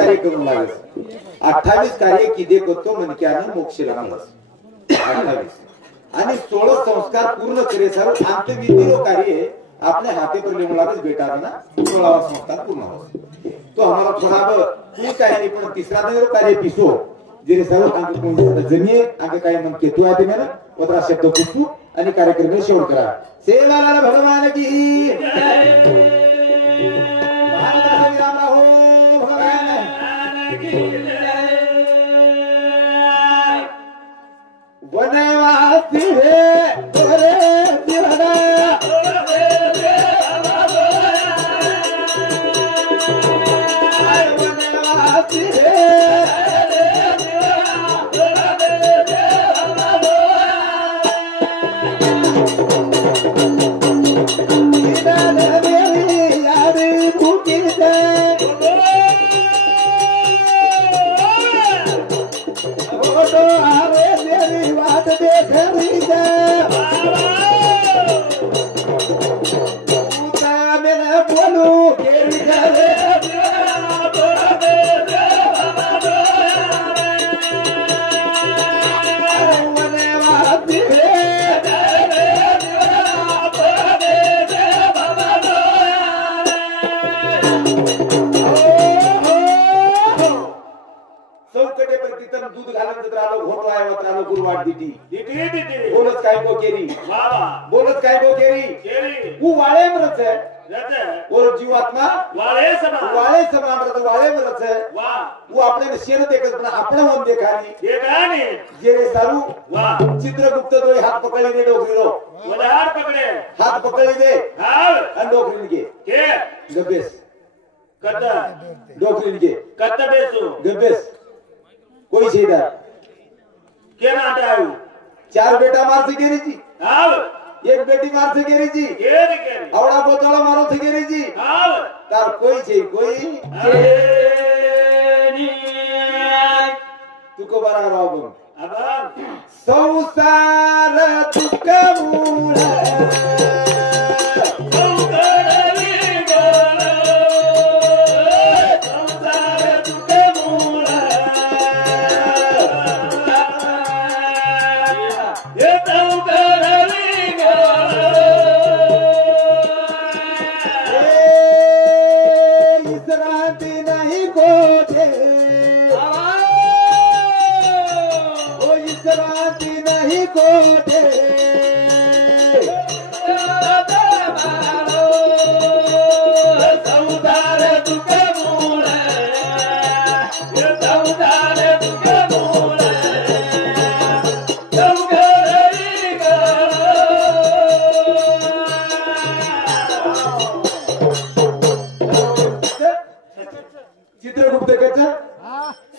कार्य करून लागस 28 कार्य किदे करतो मनक्यानं मोक्ष लागस 28 आणि 16 संस्कार पूर्ण करे सर्व अंतविधि कार्य अपने हाथे पर लेने लागस बेटा ना 16वां संस्कार पूर्ण हो तो हमारा थोड़ा तू कार्य पण तीसरा दिन कार्य पिसो जेरे सर्व अंक कोण जमिये अंक काय मन केतु आते मेरा उतरा शब्द पुष्पू आणि कार्यक्रम शेवट करा सेवालाल भगवान की भारत राम हो भगवान की वनवासी है तोरे जीवना वनवासी है बोलत काय गो केरी वो वाळे मरत है और जीवात्मा वाळे समान रहता वाळे मरत है वो अपने शेर देखत पण अपने मन देखानी ये रे सारू चित्रगुप्त तो हाथ पकड़ी दे डोकरी रो हाथ पकड़ी दे हां डोकरी के गबेस कत्ता डोकरी के कत्ता बेसो गबेस कोई सीधा के नाटा आयु 4 बेटा मार से गेरी जी एक बेटी मार से गेरी जी आवड़ा गोताला मारो से गेरी जी तार कोई छे कोई तुको बरा राव संसार दुख मूल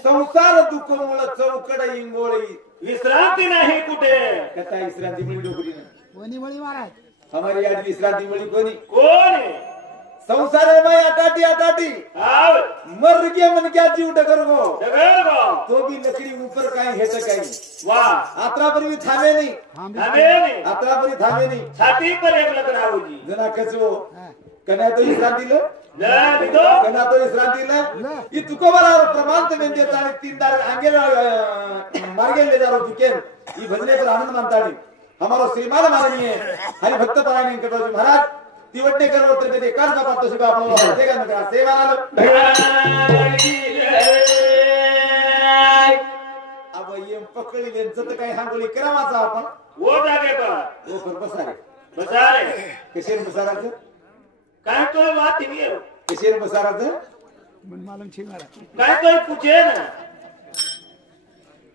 संसार दुःख मूळ चौकड इंगोळी विश्रांती नाही कुठे कथा विश्रांती मिळी डोकरी कोणी मळी महाराज हमारी आज विश्रांती मिळी कोण संसार में अटाटी मर गया मन क्या जीव डगर गो तो भी लकड़ी ऊपर काई है तो काई वाह आत्रा पर भी थामे नहीं आत्रा पर थामे नहीं छाती पर एक लकड़ा हो जी जना कचो कना तो विश्रांती लो कना तो विश्रांती ले ये तुको बराबर प्रमाण ते में देता है 3 दार आगे मार्गे ले जा रो तुके ये भजने पर आनंद मानता नहीं हमारा श्रीमान माननीय हरि भक्त परायण के महाराज तिवट्टे करो तर ते काढ का पातो शिवा आपला ते का नका सेवा अब ये पकड़ी लेंचं तर काही हांगोली करावाचा आपण वो जागे पर वो पर बसारे कशेर बसाराचं काय तो बात ही है कशेर बसाराचं मन मालूम छी मारा काय तो पूछे ना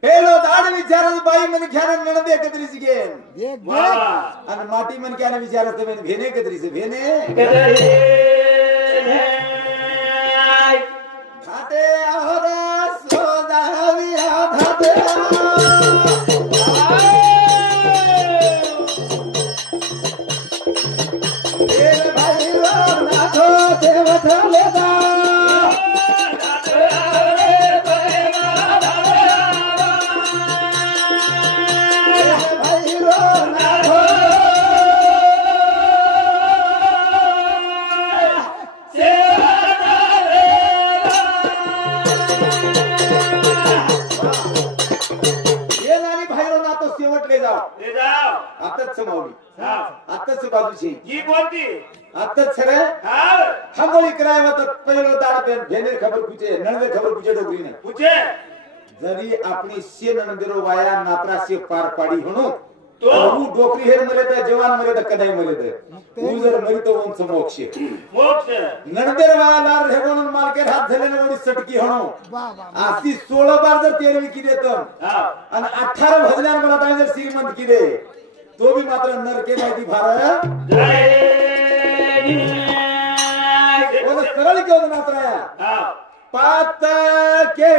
हेलो दाड विचारल बाई मन घ्यान नणदे एकत्रीच घेन वाह आणि माटी मन घ्यान विचारत मन भेने एकत्रीच भेने खाते आहोरा सोदावी आधाते ए भाई नाथो देवथा लेदा आत्ताच समावली हा आत्ताच बाजूची ही कोणती आत्ताच सर हा हमोली कराय होत पहिलो दाड पेन भेने खबर पूछे नणवे खबर पूछे डोगरी ने पूछे जरी आपणी शे नणदेरो वाया नात्रा से पार पाडी म्हणून तो तू डोकरी हेर मरे तर जवान मरे तर कदाई मरे तर तू जर मरी तो वंश मोक्ष मोक्ष नणदेर वाया लार हे म्हणून मालके हात झाले ना एवढी सटकी हणो आसी 16 बार जर तेल विकी देत हा आणि 18 भजल्यान मला ताई जर श्रीमंत की दे तो भी मात्र नरके माहिती भार बोल सरळ घेऊन नात्राया हा पात के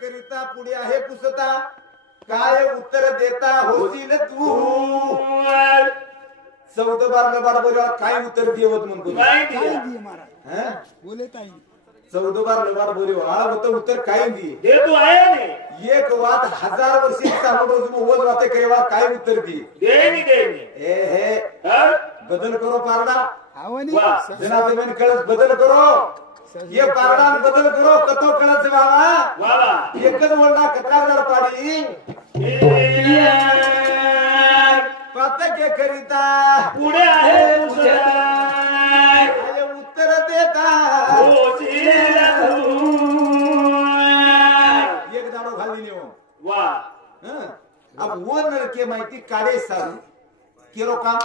करिता पुढे आहे पुसता काय उत्तर देता होतील तू 14 बार लबाड बोलवा काय उत्तर देवत म्हणतो काय काय दिया दिए महाराज हैं बोले ताई 14 बार लबाड बोलवा हा होतं उत्तर काय दिए दे तू आया ने एक वाद 1000 वर्षी सांगतो तुम ओज वाते केवा काय उत्तर दिए देनी ए हे हा बदल करो पारडा आवनी वाह. जनातेमेन कळस बदल करो ये पारडा बदल करो कतो कळस बाबा वाला एकच बोलडा कत्रार पाडी पात के करिता पुढे आहे पुढे काय उत्तर देता एक दाडो खाली नेऊ वा अब वो नरके माहिती काढे सारू केरो काम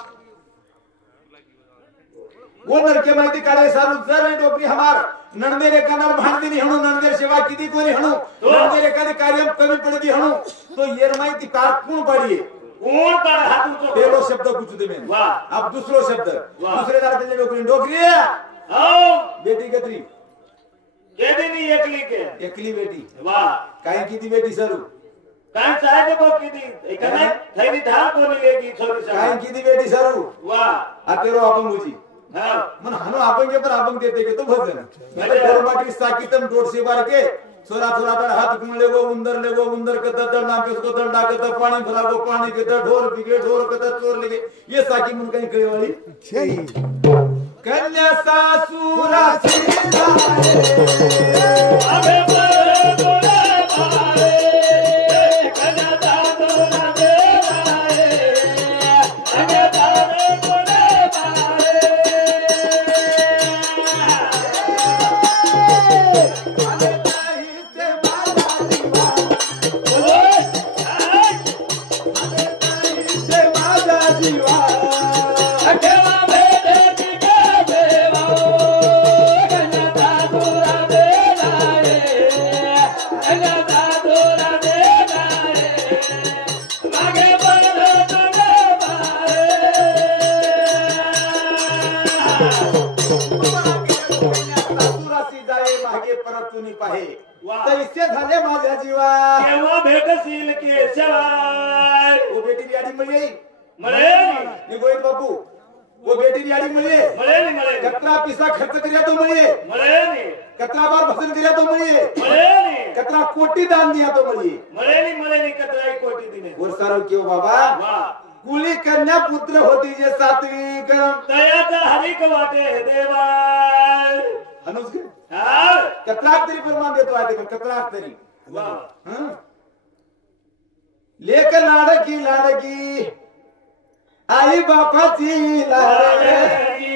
वो नरके माहिती काढे सारू जर डोकरी हमार नणदेर एकानार भांडदिनी हणू नणदेर सेवा किती कोणी हणू नणदेर एखादी कार्य कमी पडती हणू तो येर माहिती कार कोण पाडिये कोण पर हात उचो पहलो शब्द पूछू दे मैं वाह. अब दूसरो शब्द वाह. दूसरे दाड़े डोकरी डोकरी आओ बेटी कतरी दे देनी एकली के एकली बेटी वाह काय किती बेटी सरू काय चाहे को किती एकने थैली धार कोणी लेगी छोरी काय सा किती बेटी सरू वाह अतेरो आपण मुजी हा मन हनो आपण के पर आपण देते के तो भजन मतलब धर्माटी साकितम डोट से बार के सोरा थोड़ा तर हाथ कुम लेगो उंदर के दर नाम के उसको दर डाके तो पानी भरा को पानी के दर ढोर बिगे ढोर के दर चोर लगे ये साकी मन कहीं करे वाली छई कन्या सासुरा सीधा अबे बोले बारे कन्या सासुरा दे बारे अबे बारे बोले बारे से माता दीवा बोलो से माता दीवा अकेला बेटे के देवा कन्या सासुरा दे बारे कन्या सासुरा दे बारे आगे बढ़ो तुझे बारे सासुरासी जाये मागे परत तुनी पाहे वाह. तैसे झाले माझ्या जीवा केव्हा भेटशील केशवाय वो बेटी याडी मिळली मळे मी गोविंद बापू वो बेटी याडी मिळली मळे कतरा पिसा खर्च करिया तो मिळी मळे कतरा बार भजन करिया तो मिळी मळे कतरा कोटी दान दिया तो मिळी मळे कतराई कोटी दिने और सारो क्यों बाबा वाह कुली कन्या पुत्र होती जे सात्विक दयाचा हरिक वाटे देवा अनुज के हा कतराक तरी प्रमाण देतो आहे ते कतराक तरी वाह हं? लेक लाडकी आई बापाची लाडकी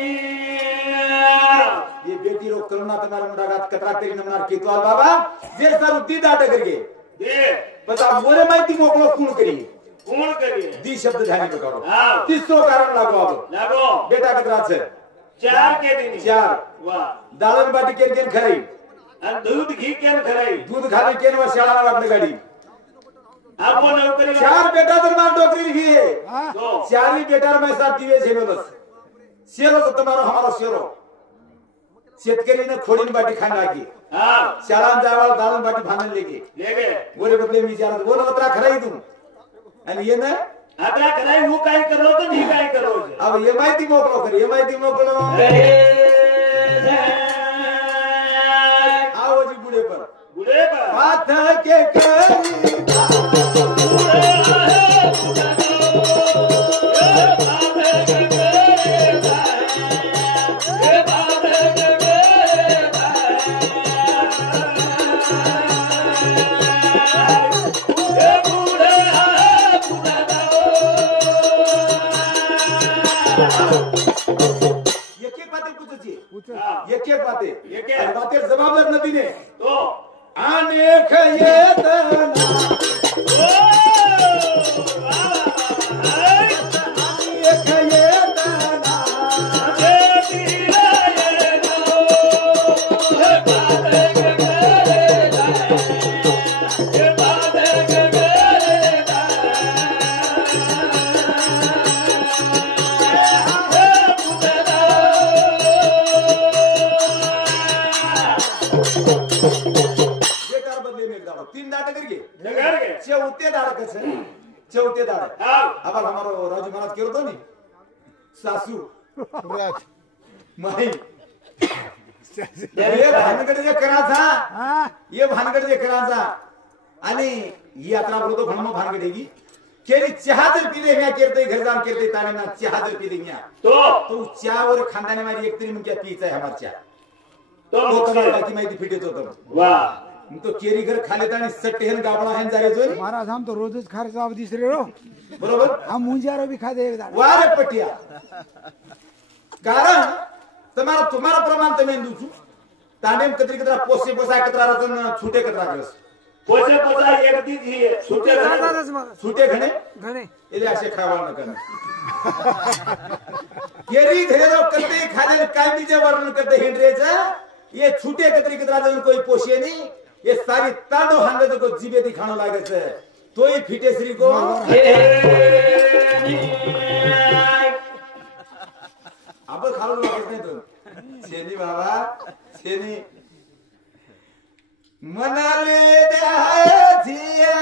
ये बेटी लोग करुणा तुम्हारे मुंडागात कतरा तरी नमनार केतवाल बाबा जे सारू दी दाट करके दे बता मोरे माहिती मोकळो कोण करी कोण करी दी शब्द ध्यानी बकारो हाँ. तिसरो कारण लागो अब लागो बेटा कतरा छे 4 के दिनी 4 वाह दाळण बाटी केन खरी आणि दूध घी केन खराई दूध खाली केन वर शाळा लागली गाडी आप वो नौकरी 4 बेटा तर मार डोकरी भी है तो 4 ही बेटा मैं साथ दिवे झेलोलस शेरो तो तुम्हारो हमारो शेरो शेतकरीने खोडीन बाटी खाना की हाँ शाळान जावाल दालन बाटी भांडण लेके ले गए बोले बदले मी विचारत बोल उतरा खराई तुम आणि ये ना आता कराय वो काय करो तो नहीं काय करो अब ये माहिती मोकळो कर ये माहिती मोकळो आओ जी बुढ़े पर बुढ़े पर बात के करी एक बातें जबाबदार नदी ने तो अनेक चौथे दाड़ अब हमारो राजू महाराज केरो तो नहीं सासू माई ये भानगड जे कराचा ये भानगड जे कराचा आणि ही यात्रा बोलतो म्हणून भानगड हेगी केली चहा जर पिले म्या करते घर जान करते ताने ना चहा जर पिले म्या तो चहा वर खानदाने मारी एक तरी मुक्या पीचा है हमार चहा तो तुम्हाला की माहिती फिटेत होतो वाह तो केरी घर खाले आणि सट्टेहन गाबडा हेन जारे जो महाराज हम तो रोजच खारे साहब दिसरे रो बरोबर हम मुंजारो भी खा दे वारे पटिया कारण तुम्हारा प्रमाण तमे दूसु तानेम कतरी कतरा पोसे पोसा कतरा रतन छूटे कतरा करस पोसे पोसा एक दी जी छूटे घणे घणे इले असे खावा न करना केरी घेरो करते खाले काय बीजे वर्णन करते हेंड्रेचा ये छूटे कतरी कतरा जन कोई पोषे नहीं ये सारी तांडो हांगे को जीबे दिखानो लागे छे तो ही फिटे श्री को अब खालो लागे नहीं तो छेनी बाबा छेनी मनाले दे जिया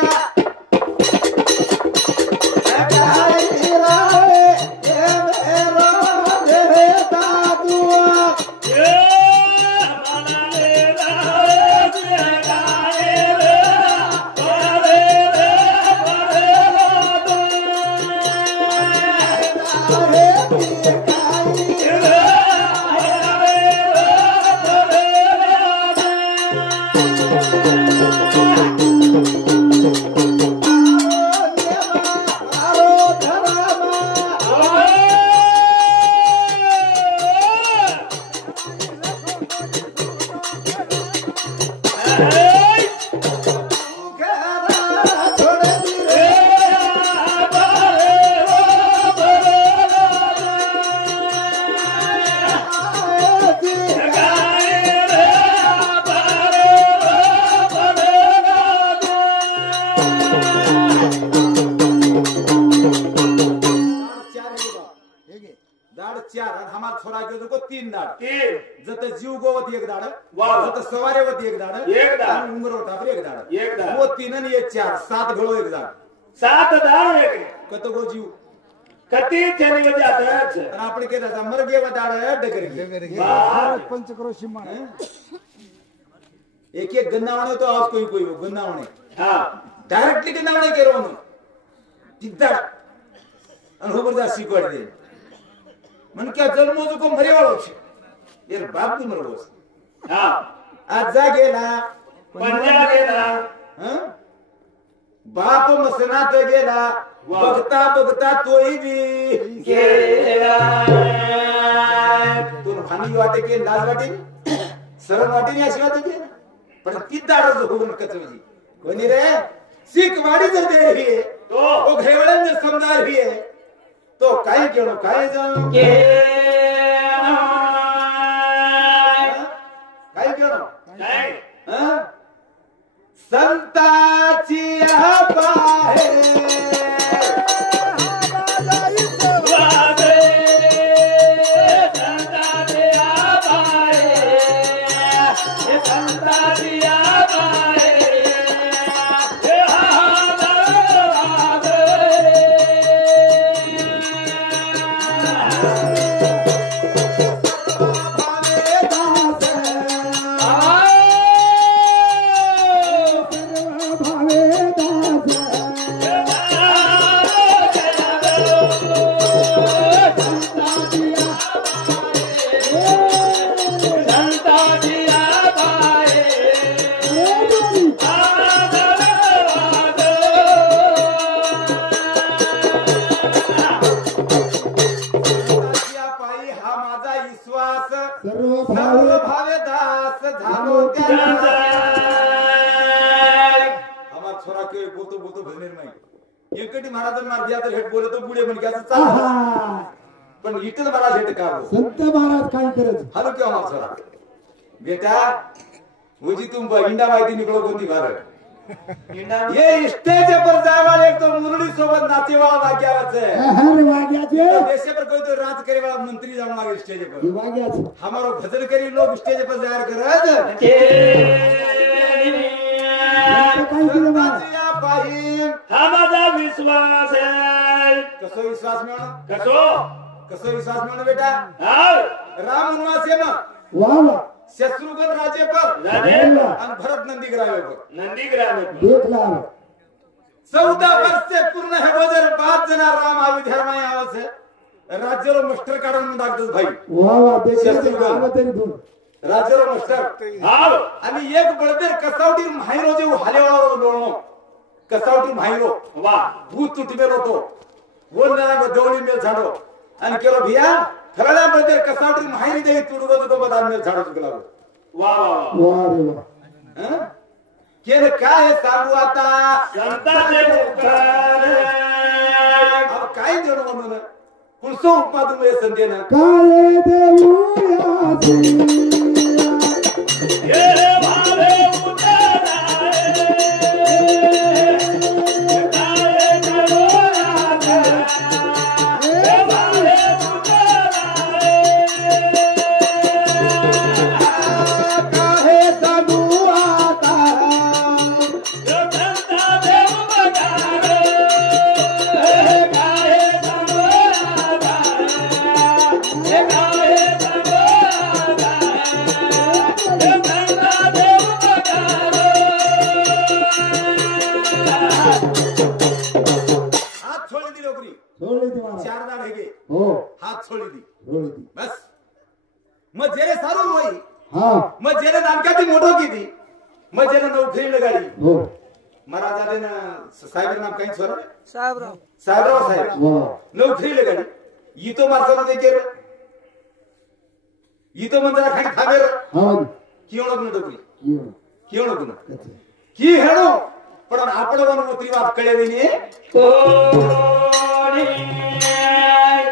जीव गोवत एक दाड़ जत सवारे वत एक दाड़ उमर वत एक दाड़ वो तीन ने ये 4 7 घोड़ो एक दाड़ 7 दाड़ एक कतो गो जीव कती जने यो जाता है आणि आपण के दादा मरगे व दाड़ डगर महाराज पंचक्रोशी मान एक एक गन्नावणे तो आज कोई कोई गन्नावणे हां डायरेक्टली गन्नावणे केरो नु तिद्दा आणि होबर जा शिकवाड दे मन क्या जन्मो जो को मरे वाळो छे यार बाप भी मरवस हां आज जा गेला पंजा गेला हां बाप मसनात गेला बघता बघता तोही बी गेला तुला भानी वाटे के लाज वाटे सरळ वाटे नाही अशी वाटे के पण ती दाडच होऊन कचवजी कोणी रे सीख वाडी जर दे रही है तो वो घेवड़न जर समझा रही है तो काय केलो काय जाऊ काय केलो काय संताची आबा पण इथं मला भेट का संत महाराज काय करत हलो क्यों हमारा छोरा बेटा मुझे तुम इंडा माहिती निकलो कोणती भारत ये स्टेज पर जाए वाले एक तो मुरली सोबत नाचे वाला वाग्याच है अरे वाग्याचे देश पर कोई तो राज करे वाला मंत्री जाऊं लागे स्टेज पर वाग्याचे हमारो भजन करी लोग स्टेज पर जाया करत हा माझा विश्वास आहे कसो विश्वास मिळवणं कसो विश्वास मिळवणं बेटा राम वनवास ये मग वाह शत्रुघ्न राजे पर राजे आणि भरत नंदीग्राम पर नंदीग्राम देख ला 14 वर्ष से पूर्ण है वजर 5 जना राम अयोध्या में आवत है राज्यरो मास्टर काढून टाकतस भाई वाह वाह देख आव तरी दूर राज्यरो मास्टर हाव आणि एक बळदेर कसावटी माहिरो जे हालेवाळो लोळनो कसावटी माहिरो वा भूत तुटी मेलो तो बोलना दौडी मेल झाडो आणि केलो भिया खरळा बळदेर कसावटी माहिरी दे तुडगो तो बदान मेल झाडो चुकला वा वा वाह रे वाह केन काय सांगू आता संताचे उपकार अब काय देणं म्हणून पुढचं उपमा तुम्ही संदेना काय देऊ यासी ये भावे उतराए काय देऊ ये भावे उतराए काहे सांगू आता यो संता देव बगारे काय सांगू आता हे काय सांगू आता हे संता देव बगारे हात छोडी दी लोकरी सोडली ती महाराज 4 दाड हेगे हो हात छोडी दी सोडली ती बस मग जेरे सारू होई हा मग जेरे नानकाती मोठो कीधी मग जेरे नोकरी लगाडी हो महाराज आले ना साहेब नाम काही छोरा साहेबराव साहेब वाह नोकरी लगाडी इतो मारतो देके इतो मंदरा खाली थाबेर हा कियोण गुण डोकरी ये कियोण गुण कथे की हेणो पण आपण मोत्री बात कळेविनी कोणी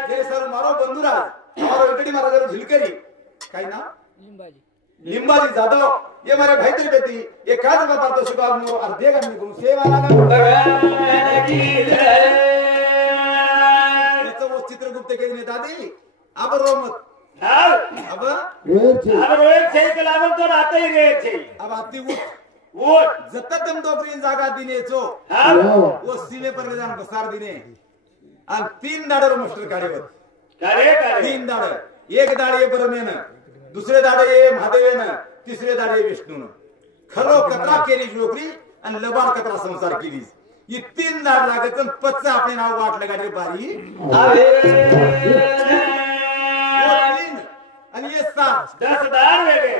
जे सर मारो बंधुराज मारो वेकडी महाराज झिलकरी काय ना लिंबाजी जाधव ये मारे भाई तेरे बेटी ये काज बात तो शुभाग नो अर्धे का निकुम सेवा लागा भगवान की जय तो वो चित्रगुप्त के ने दादी अब रोमत हाव अब वेर छे अब रोज छे के लागल तो राते ही रे छे अब आती उठ वो जततम दोपरी जागा दिने चो हाव वो सीमे पर ले जान बसार दिने आणि 3 दाडर मास्टर काढेवर करे 3 दाड एक दाड ये परमेन दुसरे दाड ये महादेवेन तिसरे दाड ये विष्णून खरो कतरा केली नोकरी आणि लबाड कतरा संसार केली ही 3 दाड लागत आणि 5 आपले नाव वाटलं गाडी बारी वो 3 आणि ये 7 10 दार वेगे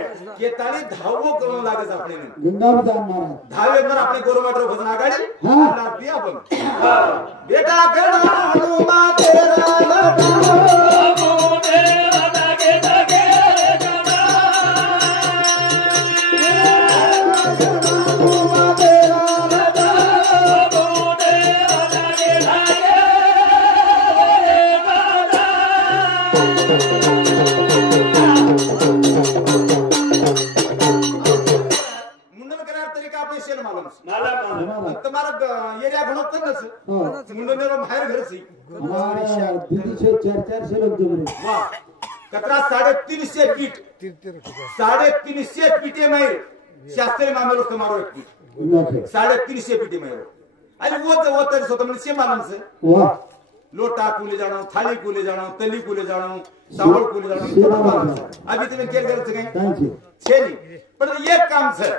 ये ताली 10 करून लागत आपले गंगावतार महाराज 10 वर आपले गोरवाटर भजन आगाडी हा. लागते आपण बेटा गणा हनुमा तेरा लगा मुंडन करार तरी का आपले शेण मालूम मला मला तुम्हारा एरिया घणो कदस मुंडो मेरो बाहेर घर सी हमारा दीदी से 400 लोग जो बने वाह कतरा 350 फीट 350 फीटे में शास्त्री मामलो तुम्हारो एक फीट 350 फीटे में अरे वो तर स्वतः मन से मालूम से वाह लोटा को ले जाना थाली को ले जाना तली को ले जाना चावल को ले जाना अभी तुम्हें क्या कर सके थैंक यू छेली पर ये काम से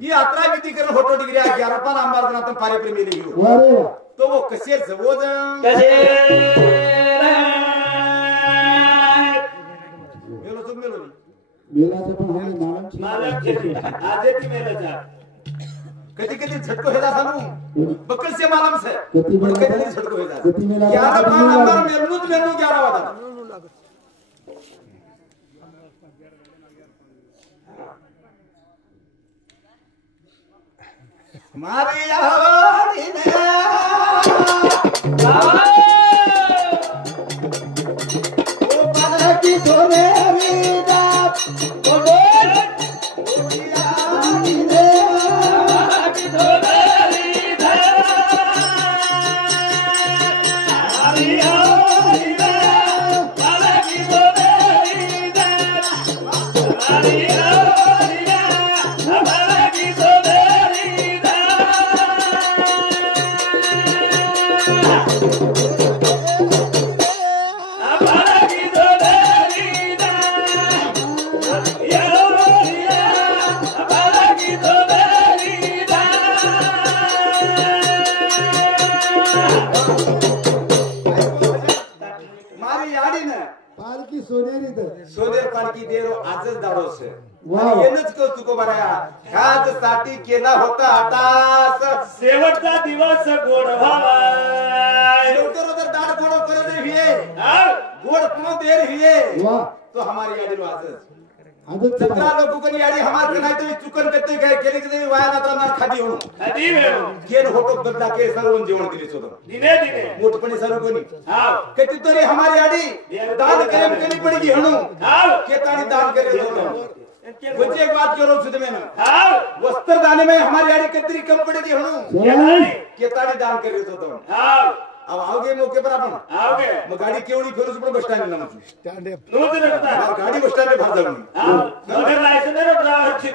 ये यात्रा विधि कर फोटो डिग्री 11 पर आंबार ना तुम पारे पर मिलेगी अरे वाह तो वो कसेर से वो कसे मेलो तुम मेलो मेला से पण हमें मालक छे आज ती मेला कधी कधी झटको हेला सानू बकल से मालूम से कती पण मेला कधी झटको हेला कती मेला 11 पर आंबार मेलनु 11 वादा मारी आवाड़ी ने ओ पाला की सोने वीदा ओ आवाड़ी ने की सोने वीदा मारी आवाड़ी ने पाला की सोने वीदा मारी आवाड़ी ने पाला की सोने पालकी सोनेरी तर सोनेर पालखी देरो आजच दाडोस वाव. येनच कौतुक बराया ह्याच साठी केला होता आटास शेवटचा दिवस गोड व्हावा शेवटो तर दाड गोड करत हिये हा? गोड पुनो देर हिये वाह तो हमारी याडी आजच आजच सतरा लोगों को याडी हमार के नहीं तो चुकन करते गए केले के वाया ना तर खादी हो कधी वेळ केन होतो बदला के सर्व जेवण केले सोतो दिने दिने मोठपणी सर्व कोणी हा किती तरी हमारी याडी दान करे केली पड़ेगी हणू हा केतानी दान करे सोतो मुझे एक बात करो सुध में ना हा वस्त्र दाने में हमारी याडी कितनी कम पड़ेगी हणू सोनारी केतानी दान करे सोतो हा अब आओगे मौके पर आपण आवगे मग गाडी केवढी फिरू पण बस स्टँड ना नूत रखता गाडी बस स्टँड बाहेर जाऊन हा मगर लायसन रे ड्रायव्हर छी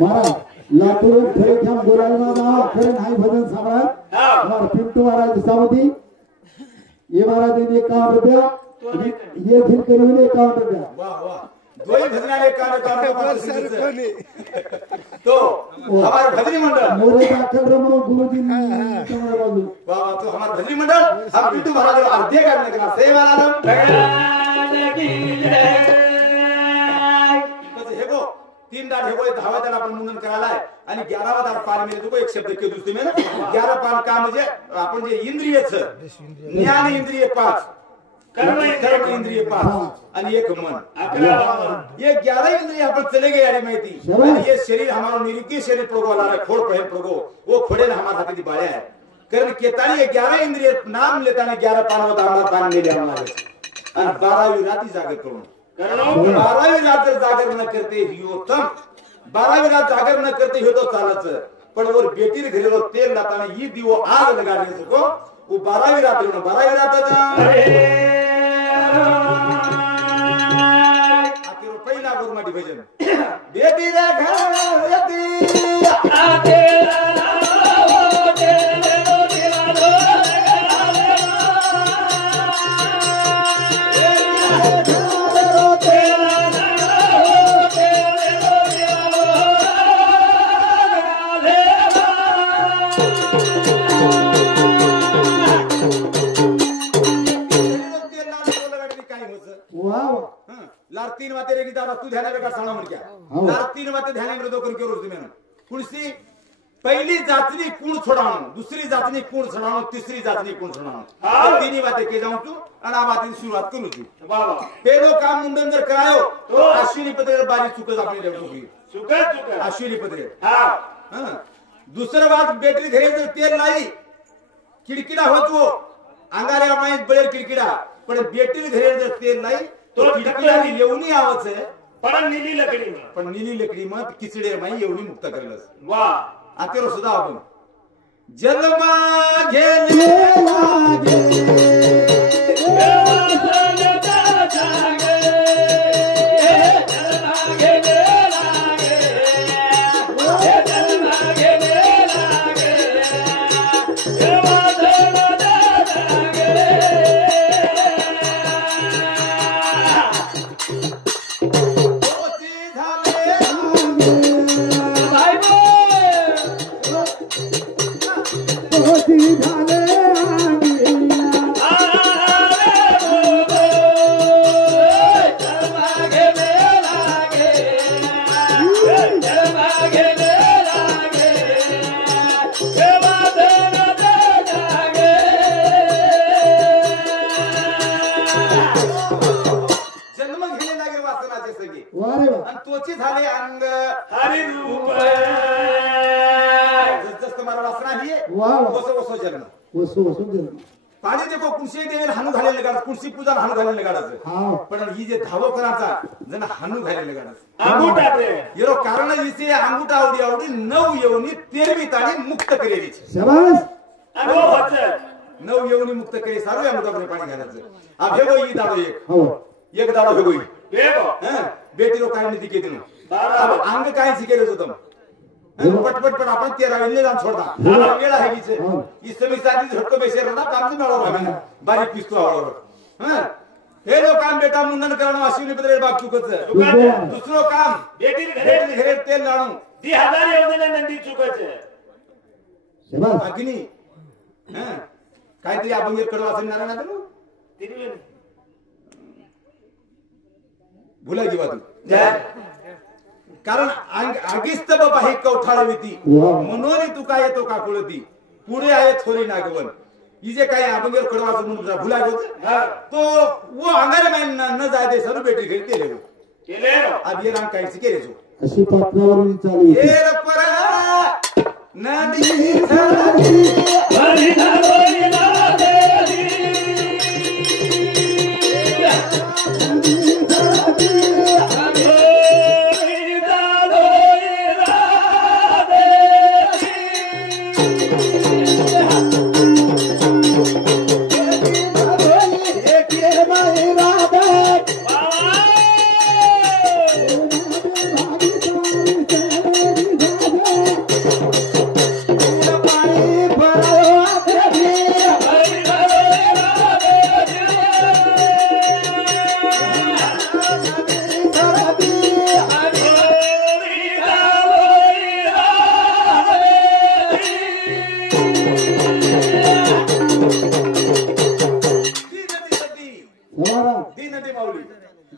मारा लातूर खरे ठाम बोलायला ना खरे नाही भजन सम्राट हा हमारा पिंटू महाराज सावती ये महाराज ने 51 रुपया ये दिन करी ने 51 रुपया वाह वाह दोई भजनाले कान तो हमारे भजनी मंडल मोरे डॉक्टर रमो गुरुजी तुम्हारा बाजू वाह वाह तो हमारे भजनी मंडल हम पिंटू महाराज अर्धे करने के ना सेवा आलम कसं हे गो 3 दाड हे गो 10 दाड आपण मुंडन करायलाय आणि 11वा दाड पार मिळतो को एक शब्द के दुसरी में ना 11 पार का म्हणजे आपण जे इंद्रियच ज्ञान इंद्रिय 5 कर्म इंद्रिय 5 आणि एक मन 11 ये 11 इंद्रिय अपन चले गए यारी माहिती आणि ये शरीर हमारा निरुक्ती शरीर प्रोगो वाला है खोड़ पहन प्रोगो वो खोड़े ना हमारे हाथी बाया है कारण केतानी 11 इंद्रिय नाम लेता ने 11 पान होता हमारा पान ले लिया हमारे आणि 12वी राती जागर करून करणो 12वी रात जागर न करते हियो तम 12वी रात जागर न करते हियो तो चालच पण वर बेटीर घरेलो तेल लाताने ही दिवो आग लगाने सको वो 12वी रात आखिर पहिला गुरुमाटी भजन बेटी रे घर यती आते लार 3 वाते रे दादा तू ध्यान का सांगा म्हण क्या लार 3 वाते ध्यान में दो कर रोज में कुणसी पहली जातनी कूण छोड़ाणो दूसरी जातनी कूण छोड़ाणो तीसरी जातनी कूण छोड़ाणो तीन बातें के जाऊं तू आणि आ बातें शुरुआत करू तू वाह वाह पेलो काम मुंडन जर करायो तो अश्विनी पत्रे बारी चुकत आपली देवची चुकत अश्विनी पत्रे हां दुसरी बात बैटरी घरे जर तेल लाई किडकिडा होतो अंगारे माहित बळेर किडकिडा पण बैटरी घरे जर तेल लाई तो किडकिडानी येऊनी आवच पण नीली लकडी में पण नीली लकडी मग किचडे माई एवढी मुक्त करलस वाह आता सुद्धा आपण जन्म घेले तोची झाले अंग हरि रूप जस तुम्हाला वासना ही वाह ओसो ओसो जन्म वसो जन्म पाणी देखो कुणशी देवेल हानू घालेले गाड कुणशी पूजा हानू घालेले गाडाचं हा पण ही जे धावो कराचा जण हानू घालेले गाडाचं अंगूठा पे येरो कारण हिचे अंगूठा आवडी आवडी 9 येवनी 13वी ताणी मुक्त करेली शाबास अनुभव वचन 9 येवनी मुक्त करे सारो या मुदाकडे पाणी घालायचं आ भेगो ही दाडो हो एक दाडो भेगो बेगो बेटीरो काय नाही दिके दिनो अब अंग काय शिकेले होतं पटपट पण आपण 13 वेळेला जाऊन सोडता वेळ आहे हिचे इसमी साधी झटको बेसेर ना काम मिळालो बारीक पिस्तो आवडवर हे लोकां बेटा मुंडन करणं अश्विनी पदरे बाप चुकच दुसरो काम बेटी घरे तेल लाणू 10,000 येऊन नंदी चुकच शाबास अग्नी काहीतरी आपण कडवा असेल ना तू तिने भुला घेवा तू कारण आगीस्त बाबा हे कवठाळ होती म्हणून तू काय येतो का कुळती पुढे आहे थोडी नागवन ही जे काही अभंगेर कडवाचं म्हणून भुला घेतो तो वो अंगारे में न जाय दे सर बेटी घरी केले अब ये राम काहीच केले जो अशी पात्रावर चालू ये पर नदी धरती हरि धरोई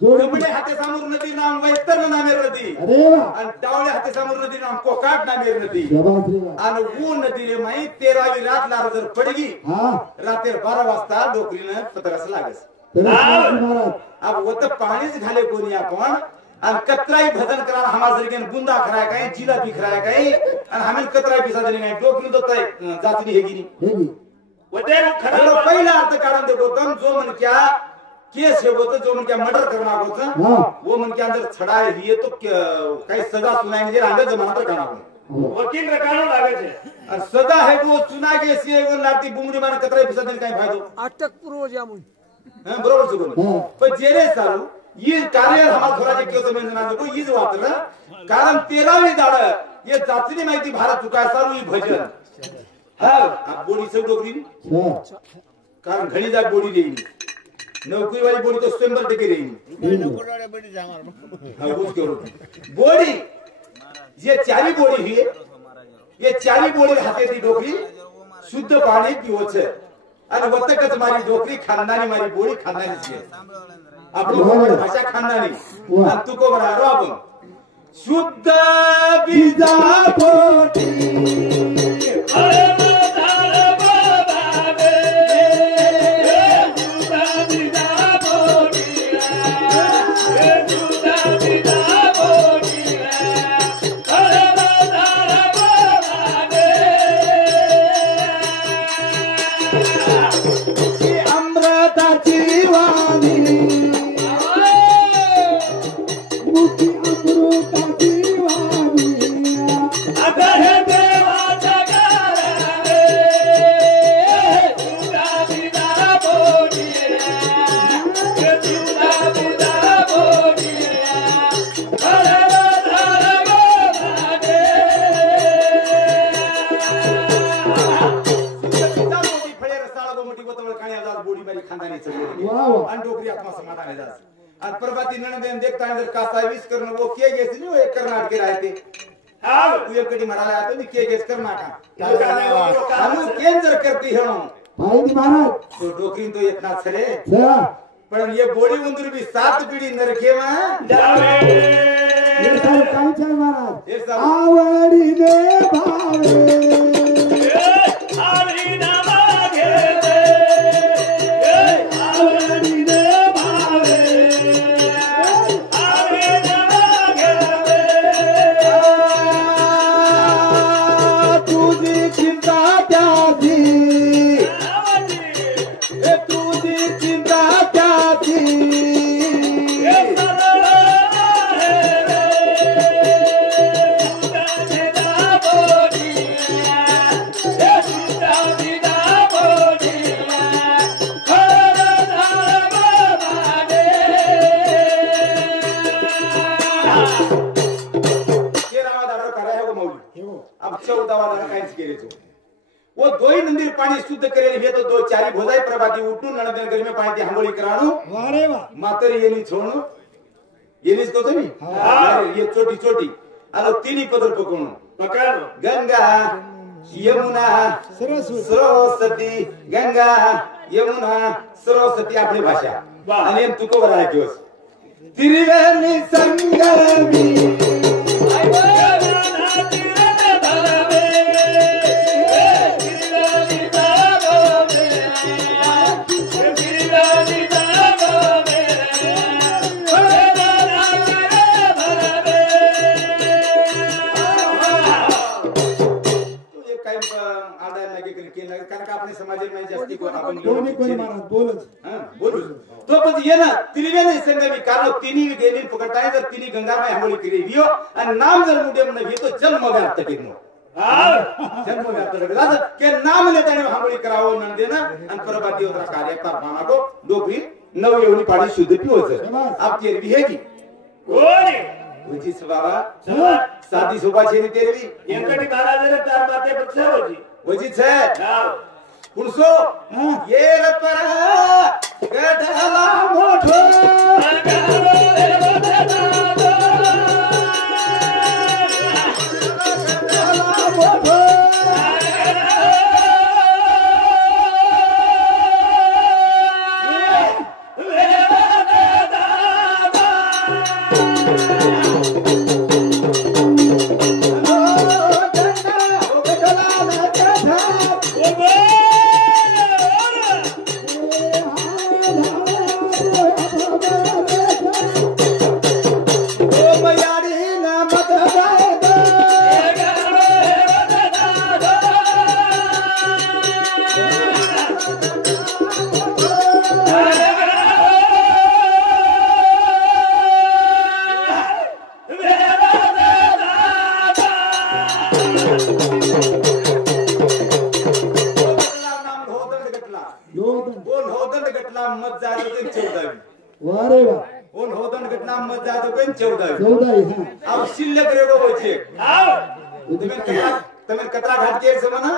जोडीमध्ये हाते समोर नदी नाम वैतरण नामेर नदी आणि डावळे हाते समोर नदी नाम कोकाट नामेर नदी आणि वो नदी रे माई 13वी रात लार जर पडगी रात्री 12 वाजता डोकरीनं पत्रास लागस अब वो तर पाणीच घाले कोणी आपण आणि कतराई भजन करा हमार जरिके बुंदा खराय काय जिलाबी खराय काय आणि हमें कतराई पिसा देणे नाही डोकरी तो तय जातली हेगी वते खरा पहिला अर्थ काढून देखो तम जो मन क्या केस है वो तो जो मन क्या मर्डर करना होता वो मन के अंदर छड़ा है ये तो कई सजा सुनाएंगे रांगे जमाना पर करना वकील रकानो लागे छे सजा है वो सुना के सी वो लाती बुमरी माने कतरे पिसा दिन काय फायदो अटक पूर्व जामुन हां बरोबर सुगो पण जेरे सारू ये कार्य हमार थोड़ा जे क्यों समझ ना को ये जो वातर कारण 13वी दाड ये जातली माहिती भारत चुकाय सारू ही भजन हां बोडी सब डोगरी कारण घणी जा बोडी देई नौकरी वाली बोडी तो स्वयंवर टिके रही बोडी ये चारी बोडी ही ये चारी बोडी हाते ती डोकरी शुद्ध पाणी पिवच आणि वतकच मारी डोकरी खानदानी मारी बोडी खानदानी छे आपली भाषा खानदानी आणि तू को बरा आपण शुद्ध बीजा बोडी मुक्ती सांगायचं आणि प्रभाती नणंदेन देखता जर कासा 20 करणं वो के गेस नहीं वो एक कर्नाटक के राहते हां तू एक कडी मराला आता नहीं के गेस कर्नाटक आलू केन जर करती है पाहिजे महाराज तो डोकरी तो इतना छरे चला पण ये बोडी उंदर भी 7 पीढ़ी नरके में जावे ये सारे काय चाल महाराज ये सब आवडीने भावे हरी नाम घेते आवडीने भावे हरी नाम घेते तुझी चिंता त्याची तुझी चिंता त्याची अब 14 वाला काहीच केले तो वो दोई नंदीर पाणी शुद्ध करेल हे तो दो चारी भोजाई प्रभाती उठून नणंदन गरमी पाणी ती हांगोळी कराणू वारे वा मातर येनी छोणू येनीच को तुम्ही ये छोटी छोटी आलो तिन्ही पदर पकडून पकड़ गंगा यमुना सरस्वती गंगा यमुना सरस्वती आपली भाषा आणि तुको बरा ऐकूस त्रिवेणी संगमी तो पण ये ना त्रिवेणी संगमी कारण तिन्ही गेली पकडताय जर तिन्ही गंगामाई हांगोळी केली वियो आणि नाम जर मुडे म्हणून घेतो जन्म व्याप्त केलो जन्म व्याप्त केला के नाम लेताने हांगोळी करावं नंदे ना आणि प्रभाती होता कार्यता मानाको डोकरी नव येवली पाडी शुद्ध पिओच आपके भी है की कोणी उची बाबा सादी सुबा छेनी तेरवी एकटी महाराज तार माते पक्षा होती उची छे हां पुरुषो ये रपरा गढला मोठो वारे वा ओन होदन घटना मत जातो पण 14 14 अब शिल्लक रेगो बचे आओ तुम्ही कतरा घाट के समना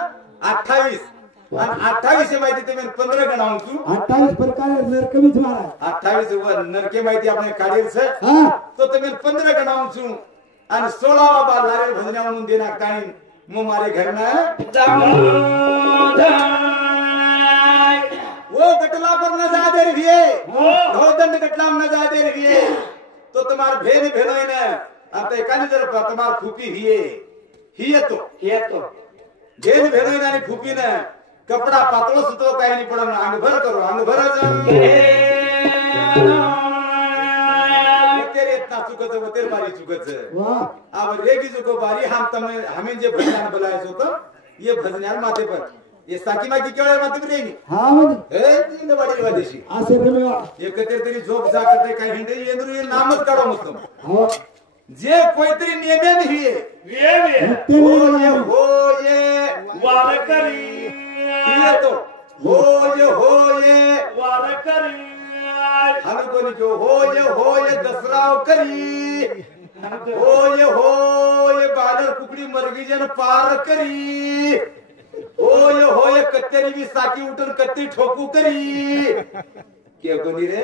28 आणि 28 ची माहिती तुम्ही 15 गणावून तू 28 प्रकार नरकमीच महाराज 28 वर नरके माहिती आपण काढेल सर हां तो तुम्ही 15 गणावून तू आणि 16वा बार लारेल भजन्या म्हणून देना काही मग मारे घर वो गटला पर न जा दे रही है धोदंड गटला में न जा दे रही है तो तुम्हार भेन भेनोय न अब तो एकाने जर तुम्हार खूपी हिये तो भेन भेनोय ना खूपी न कपडा पातळ सुतो काही नाही पडन अंग भर करो अंग भर तेरे इतना चुकत वो तेरे बारी चुकत वाह अब रेगी जुको बारी हमें जे भजन बुलायचो तो ये भजन्याल माथे पर ये साकी माकी केवळ माथे पर येई हां म्हणजे ए तीन वाडी वादेशी असे रेमेवा एकत्र तरी झोप जा करते काही हिंदे येंद्र ये नामच काढो मस्त हो जे कोईतरी नेमे नाही ये हो ये वार करी ये तो हो ये वार करी हम कोणी जो हो ये दसराव करी हो ये बालर कुकडी मरगी जन पार करी हो ये कत्तेरी भी साकी उठून कत्ती ठोकू करी के कोणी रे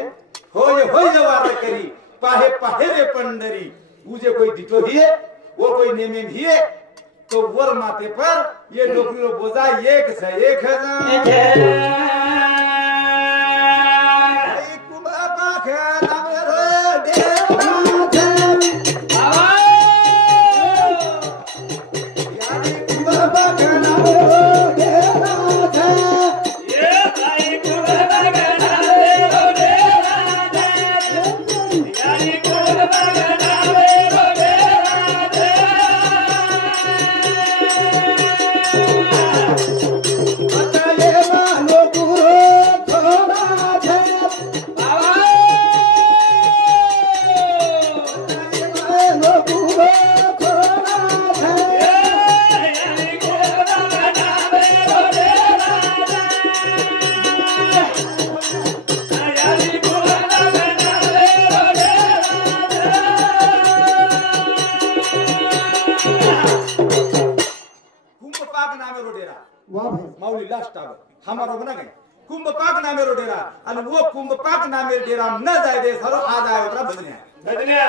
होय होय वार करी पाहे पाहे रे पंडरी मुझे कोई दितो ही है वो कोई नेमे ही है तो वर माथे पर ये डोकरी बोझा एक से एक है माउली लास्ट आव हमारा बना गए कुंभ पाक नामे रो डेरा और वो कुंभ पाक नामे डेरा न जाए दे सरो आज आए उतरा भजनिया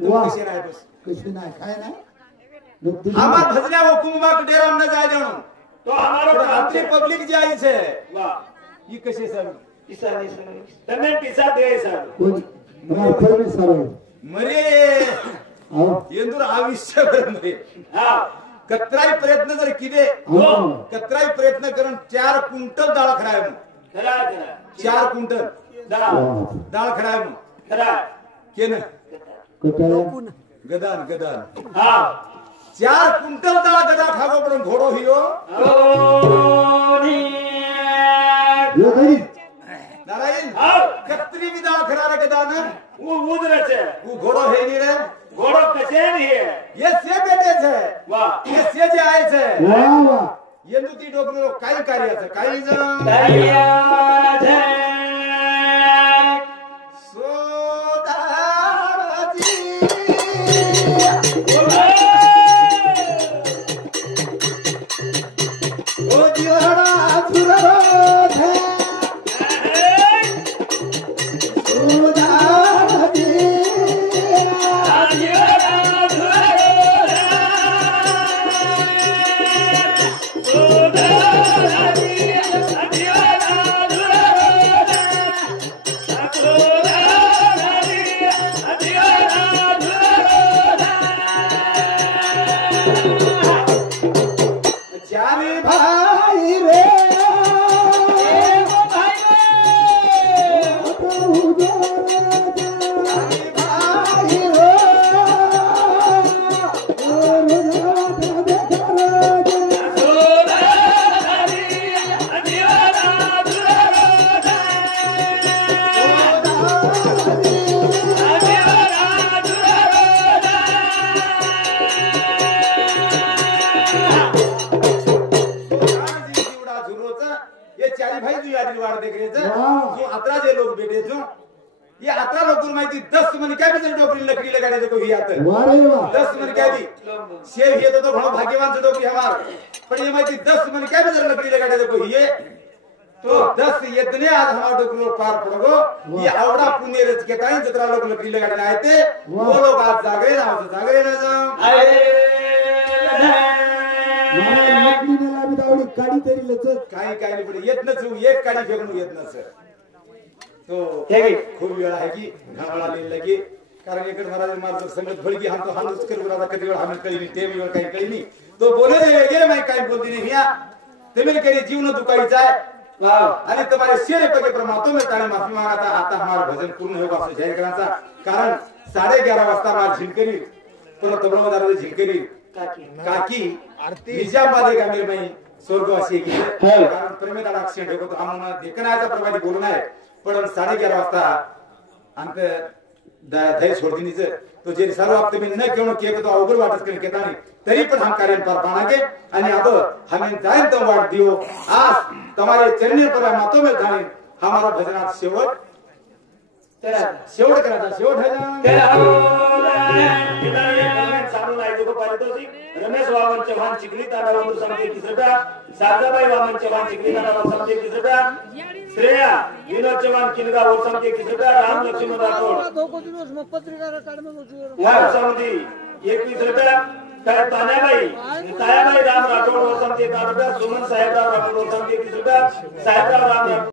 वाह कैसे ना बस कैसे ना खाए ना हमार भजनिया वो कुंभ पाक डेरा न जाए देनो तो हमारो आतरी पब्लिक जे आई छे वाह ये कैसे सब ईसा तने पिसा दे सब कोण मला फरमे सारो मरे आओ येंदुर आयुष्यभर मरे हां कत्राई प्रयत्न जर किदे कत्राई प्रयत्न करून 4 क्विंटल डाळ खराय खरा 4 क्विंटल डाळ खराय खरा केन कटाळा गदान गदान हां 4 क्विंटल डाळ गदा खागो पण घोडो हियो यो गई नारायण हां कत्री भी डाळ खरा रे गदान वो उधर छे वो घोडो हे नी रे घोड़ो कसे नहीं है ये से बेटे छे वाह ये से जे आए छे वाह वाह येंदुती डोकरो काय कार्य छे काय ज दया छे जो अतरा जे लोग बेटे जो ये अतरा लोग माहिती 10 मन काय भी डोकरी लकड़ी लगाने देखो ही आते 10 मन काय भी सेव ये तो बड़ा भाग्यवान से डोकरी हमार पर ये माहिती 10 मन काय भी लकड़ी लगाने देखो ये तो 10 इतने आज हमार डोकरी पार पड़ोगो ये आवड़ा पुण्य रच के ताई जतरा लोग लकड़ी लगाने आए थे वो लोग आज जागरे ना जाओ मला नकली ने लावी दावडी काडी तरी लचत काही काही नाही पण येत नसू एक काडी फेकून येत नस तो खूप वेळ आहे की घावळा लगी कारण एकड महाराज मार्ग संगत भळगी हम तो हालच कर बरा कधी वेळ हम कळी ते वेळ काही कळी नाही तो बोले गेले माई काही बोलती नहीं हिया तुम्हें करी जीवन दुखाईचा आहे आणि तुम्हारे शेरे पगे परमात्मा में ताने माफी मांगता आता हमारा भजन पूर्ण होगा असं जाहीर करायचा कारण 11:30 वाजता मार झिलकरी पण तबलमदार झिलकरी काकी निजामाबाद का मेरे में स्वर्गवासी की कारण प्रेमेदार ऍक्सिडेंट होतो आम्हाला देखनायचा प्रमाणे बोलून आहे पण 11:30 वाजता अंत दही सोडतीनीच तो जे सर्व आप तुम्ही न केवळ केक तो अवघड वाटत करी केता नाही तरी पण हम कार्य पर पाणागे आणि अब हमें जाइन तो वाट दियो आज तुम्हारे चरणी पर मातो में जाइन हमारा भजनात शेवट तेरा शेवट करायचा शेवट है तेरा चालू नाही जो पारितोषिक रमेश वामन चव्हाण चिखली तांडावर समजे 31 साजाबाई वामन चव्हाण चिखली तांडावर समजे 31 श्रेया विनोद चव्हाण किनगाव समजे 31 राम लक्ष्मण राठोड समधी 21 तायाबाई राम राठोड समजे 31 सुमन साहेबराव राठोड समजे 31 साहेबराव राम